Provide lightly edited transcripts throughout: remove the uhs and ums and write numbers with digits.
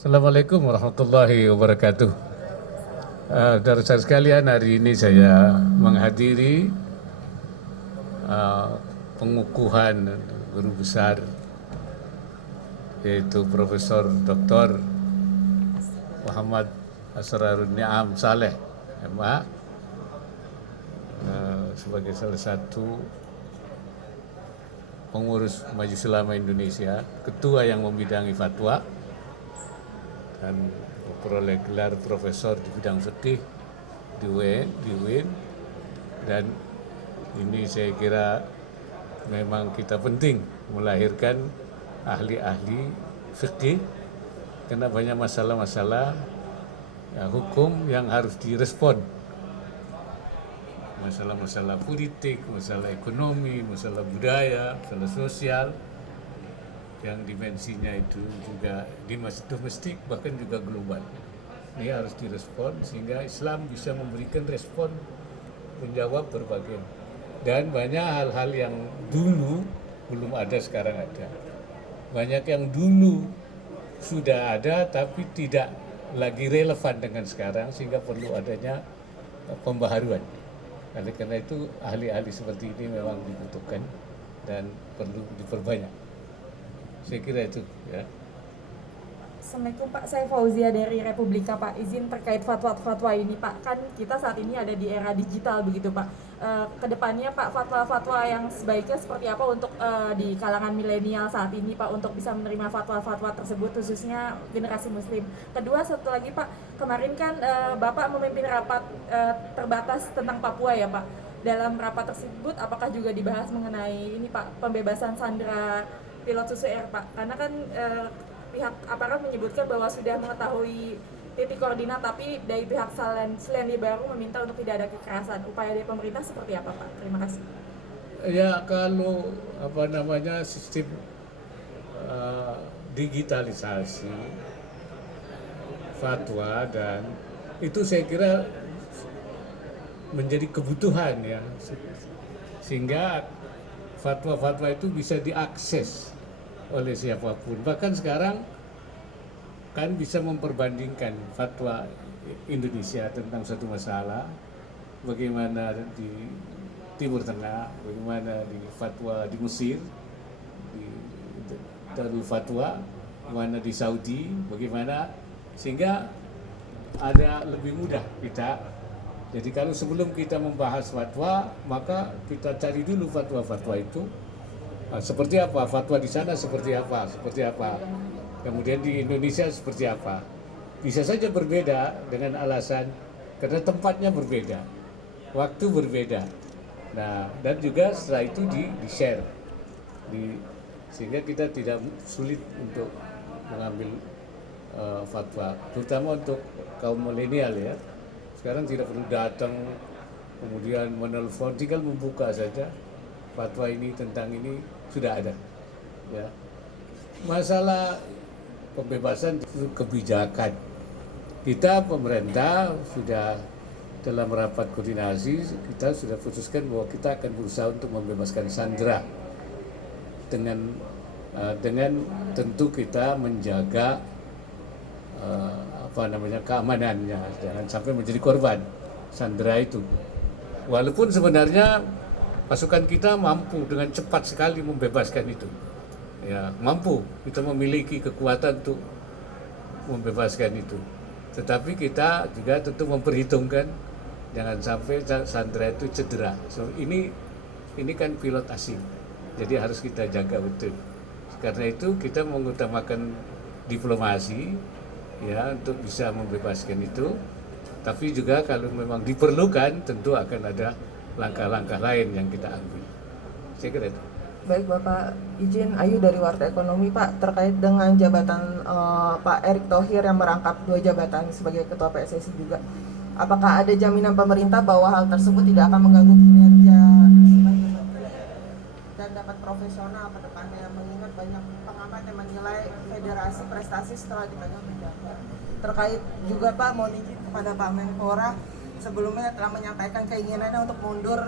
Assalamualaikum warahmatullahi wabarakatuh. Saudara sekalian, hari ini saya menghadiri pengukuhan guru besar yaitu Profesor Dr. Muhammad Asrarun Ni'am Saleh, MA, sebagai salah satu pengurus Majelis Ulama Indonesia, ketua yang membidangi fatwa, dan memperoleh gelar profesor di bidang fikih di UIN. Dan ini saya kira memang kita penting melahirkan ahli-ahli fikih karena banyak masalah-masalah hukum yang harus direspon. Masalah-masalah politik, masalah ekonomi, masalah budaya, masalah sosial, yang dimensinya itu juga domestik bahkan juga global. Ini harus direspon sehingga Islam bisa memberikan respon menjawab berbagai. Dan banyak hal-hal yang dulu belum ada sekarang ada. Banyak yang dulu sudah ada tapi tidak lagi relevan dengan sekarang sehingga perlu adanya pembaharuan. Oleh karena itu ahli-ahli seperti ini memang dibutuhkan dan perlu diperbanyak. Saya kira itu ya. Assalamualaikum Pak, saya Fauzia dari Republika Pak. Izin terkait fatwa-fatwa ini Pak, kan kita saat ini ada di era digital begitu Pak. Kedepannya Pak, fatwa-fatwa yang sebaiknya seperti apa untuk di kalangan milenial saat ini Pak untuk bisa menerima fatwa-fatwa tersebut khususnya generasi muslim. Kedua, satu lagi Pak, kemarin kan Bapak memimpin rapat terbatas tentang Papua ya Pak. Dalam rapat tersebut apakah juga dibahas mengenai ini Pak, pembebasan sandera pilot Susi Air Pak, karena kan pihak aparat menyebutkan bahwa sudah mengetahui titik koordinat, tapi dari pihak Selandia Baru meminta untuk tidak ada kekerasan. Upaya dari pemerintah seperti apa Pak? Terima kasih. Ya, kalau sistem digitalisasi fatwa dan itu saya kira menjadi kebutuhan ya, sehingga fatwa-fatwa itu bisa diakses oleh siapapun. Bahkan sekarang kan bisa memperbandingkan fatwa Indonesia tentang satu masalah, bagaimana di Timur Tengah, bagaimana di fatwa di Mesir, di Darul Fatwa, bagaimana di Saudi, bagaimana, sehingga ada lebih mudah kita. Jadi kalau sebelum kita membahas fatwa, maka kita cari dulu fatwa-fatwa itu seperti apa, fatwa di sana seperti apa, kemudian di Indonesia seperti apa. Bisa saja berbeda dengan alasan karena tempatnya berbeda, waktu berbeda. Nah, dan juga setelah itu di-share, sehingga kita tidak sulit untuk mengambil fatwa, terutama untuk kaum milenial ya. Sekarang tidak perlu datang kemudian menelpon, tinggal membuka saja fatwa ini tentang ini sudah ada ya. Masalah pembebasan itu kebijakan kita, pemerintah sudah dalam rapat koordinasi kita sudah putuskan bahwa kita akan berusaha untuk membebaskan sandera dengan tentu kita menjaga keamanannya, jangan sampai menjadi korban sandera itu. Walaupun sebenarnya pasukan kita mampu dengan cepat sekali membebaskan itu. Ya, mampu, kita memiliki kekuatan untuk membebaskan itu. Tetapi kita juga tentu memperhitungkan jangan sampai sandera itu cedera. So, ini kan pilot asing. Jadi harus kita jaga betul. Karena itu kita mengutamakan diplomasi ya untuk bisa membebaskan itu. Tapi juga kalau memang diperlukan tentu akan ada langkah-langkah lain yang kita ambil. Saya kira itu. Baik Bapak, izin Ayu dari Warta Ekonomi Pak, terkait dengan jabatan Pak Erick Thohir yang merangkap 2 jabatan sebagai Ketua PSSI juga. Apakah ada jaminan pemerintah bahwa hal tersebut tidak akan mengganggu kinerja sebagai menteri dan dapat profesional ke depannya, mengingat banyak pengamat yang menilai federasi prestasi setelah dipegang menjabat. Terkait juga Pak, mohon izin kepada Pak Menpora, sebelumnya telah menyampaikan keinginannya untuk mundur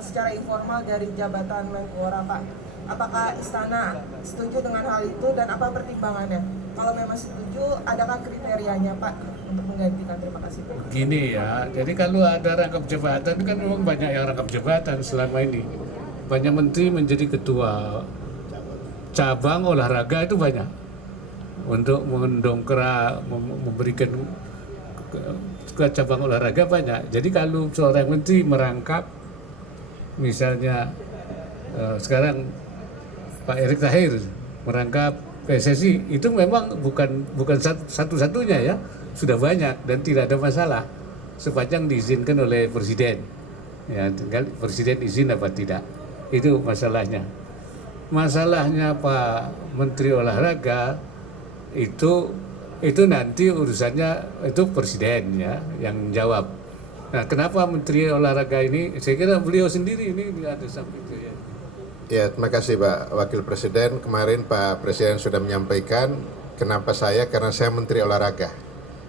secara informal dari jabatan Menpora Pak. Apakah Istana setuju dengan hal itu dan apa pertimbangannya? Kalau memang setuju, adakah kriterianya Pak untuk menggantikan? Terima kasih Pak. Gini ya, jadi kalau ada rangkap jabatan kan memang banyak yang rangkap jabatan selama ini. Banyak menteri menjadi ketua cabang olahraga itu banyak. Untuk mendongkrak, memberikan ke cabang olahraga banyak. Jadi kalau seorang menteri merangkap, misalnya sekarang Pak Erick Thohir merangkap PSSI, itu memang bukan satu-satunya ya, sudah banyak dan tidak ada masalah sepanjang diizinkan oleh presiden. Ya, tinggal presiden izin apa tidak, itu masalahnya. Masalahnya Pak Menteri Olahraga itu nanti urusannya itu presiden ya yang jawab. Nah, kenapa Menteri Olahraga ini? Saya kira beliau sendiri ini ada sampai itu ya. Ya, terima kasih Pak Wakil Presiden. Kemarin Pak Presiden sudah menyampaikan kenapa saya, karena saya Menteri Olahraga.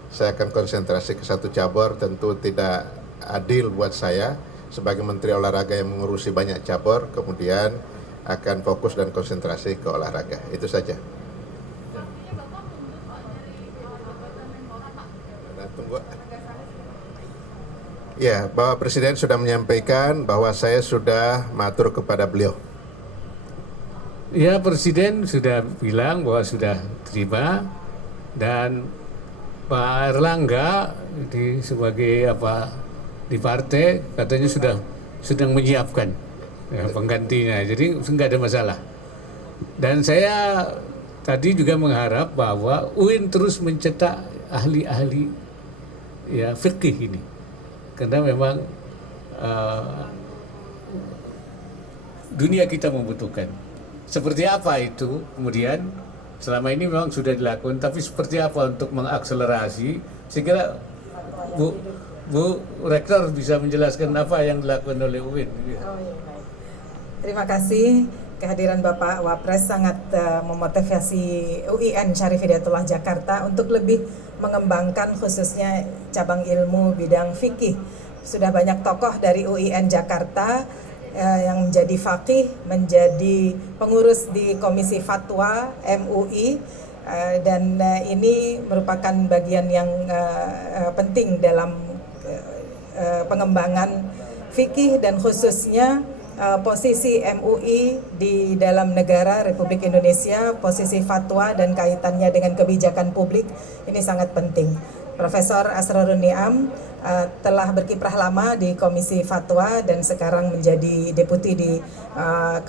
Saya akan konsentrasi ke satu cabur, tentu tidak adil buat saya sebagai Menteri Olahraga yang mengurusi banyak cabur, kemudian akan fokus dan konsentrasi ke olahraga. Itu saja. Nah, tunggu. Ya, Bapak Presiden sudah menyampaikan bahwa saya sudah matur kepada beliau. Ya, presiden sudah bilang bahwa sudah terima, dan Pak Erlangga sebagai di partai katanya sudah sedang menyiapkan ya, penggantinya, jadi nggak ada masalah. Dan saya tadi juga mengharap bahwa UIN terus mencetak ahli-ahli ya fikih ini, karena memang dunia kita membutuhkan. Seperti apa itu kemudian selama ini memang sudah dilakukan, tapi seperti apa untuk mengakselerasi? Saya kira Bu Rektor bisa menjelaskan apa yang dilakukan oleh UIN. Oh, iya, baik. Terima kasih kehadiran Bapak Wapres sangat memotivasi UIN Syarif Hidayatullah Jakarta untuk lebih mengembangkan khususnya cabang ilmu bidang fikih. Sudah banyak tokoh dari UIN Jakarta yang menjadi faqih, menjadi pengurus di Komisi Fatwa MUI, dan ini merupakan bagian yang penting dalam pengembangan fikih dan khususnya posisi MUI di dalam negara Republik Indonesia, posisi fatwa dan kaitannya dengan kebijakan publik ini sangat penting. Profesor Asrorun Niam telah berkiprah lama di Komisi Fatwa dan sekarang menjadi deputi di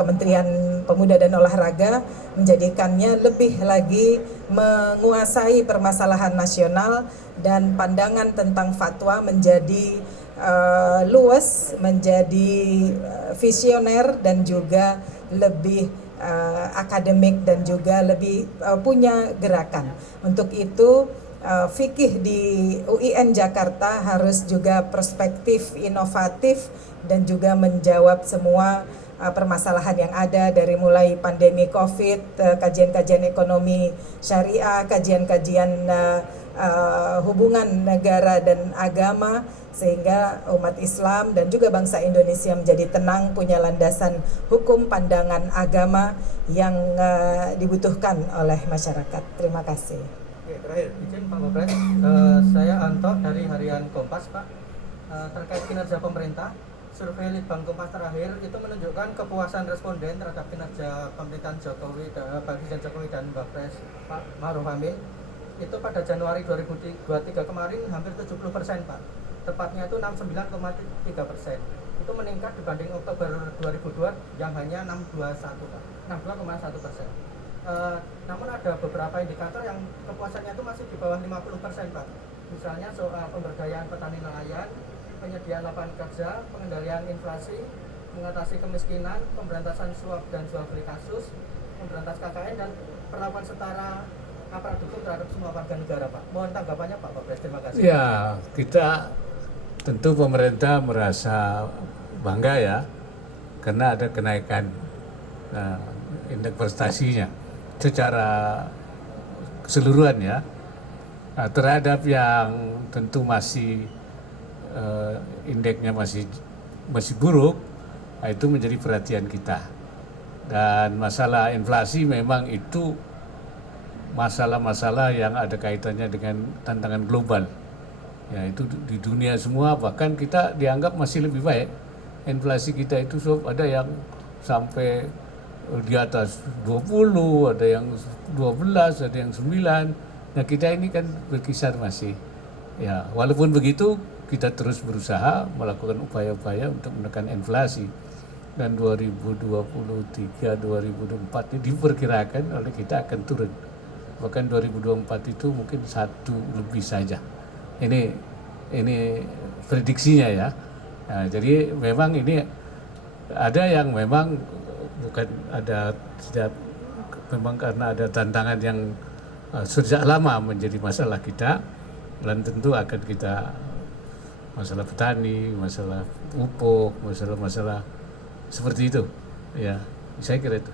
Kementerian Pemuda dan Olahraga, menjadikannya lebih lagi menguasai permasalahan nasional dan pandangan tentang fatwa menjadi luas, menjadi visioner dan juga lebih akademik dan juga lebih punya gerakan. Untuk itu fikih di UIN Jakarta harus juga perspektif inovatif dan juga menjawab semua permasalahan yang ada, dari mulai pandemi COVID, kajian-kajian ekonomi syariah, kajian-kajian hubungan negara dan agama, sehingga umat Islam dan juga bangsa Indonesia menjadi tenang, punya landasan hukum, pandangan agama yang dibutuhkan oleh masyarakat. Terima kasih. Oke, terakhir, izin Pak Wapres, saya Anto dari Harian Kompas, Pak. Terkait kinerja pemerintah, survei Litbang Kompas terakhir itu menunjukkan kepuasan responden terhadap kinerja pemerintahan Presiden Jokowi dan Wapres Pak Ma'ruf Amin itu pada Januari 2023 kemarin hampir 70%, Pak. Tepatnya itu 69,3%. Itu meningkat dibanding Oktober 2002 yang hanya 62,1%, Pak. 62,1%. Namun ada beberapa indikator yang kepuasannya itu masih di bawah 50%, Pak. Misalnya soal pemberdayaan petani nelayan, penyediaan lapangan kerja, pengendalian inflasi, mengatasi kemiskinan, pemberantasan suap dan jual beli kasus, memberantas KKN, dan perlakuan setara aparat hukum terhadap semua warga negara, Pak. Mohon tanggapannya Pak Wapres. Terima kasih. Ya, kita tentu pemerintah merasa bangga ya, karena ada kenaikan indeks prestasinya secara keseluruhan ya. Terhadap yang tentu masih indeksnya masih buruk, itu menjadi perhatian kita. Dan masalah inflasi memang itu masalah-masalah yang ada kaitannya dengan tantangan global. Ya, itu di dunia semua, bahkan kita dianggap masih lebih baik. Inflasi kita itu ada yang sampai di atas 20, ada yang 12, ada yang 9. Nah, kita ini kan berkisar masih. Ya, walaupun begitu kita terus berusaha melakukan upaya-upaya untuk menekan inflasi. Dan 2023, 2024 ini diperkirakan oleh kita akan turun. Bahkan 2024 itu mungkin 1 lebih saja. Ini prediksinya ya. Nah, jadi memang ini ada yang memang bukan ada tidak, memang karena ada tantangan yang sejak lama menjadi masalah kita, dan tentu akan kita masalah petani, masalah pupuk, masalah-masalah seperti itu. Ya, saya kira itu.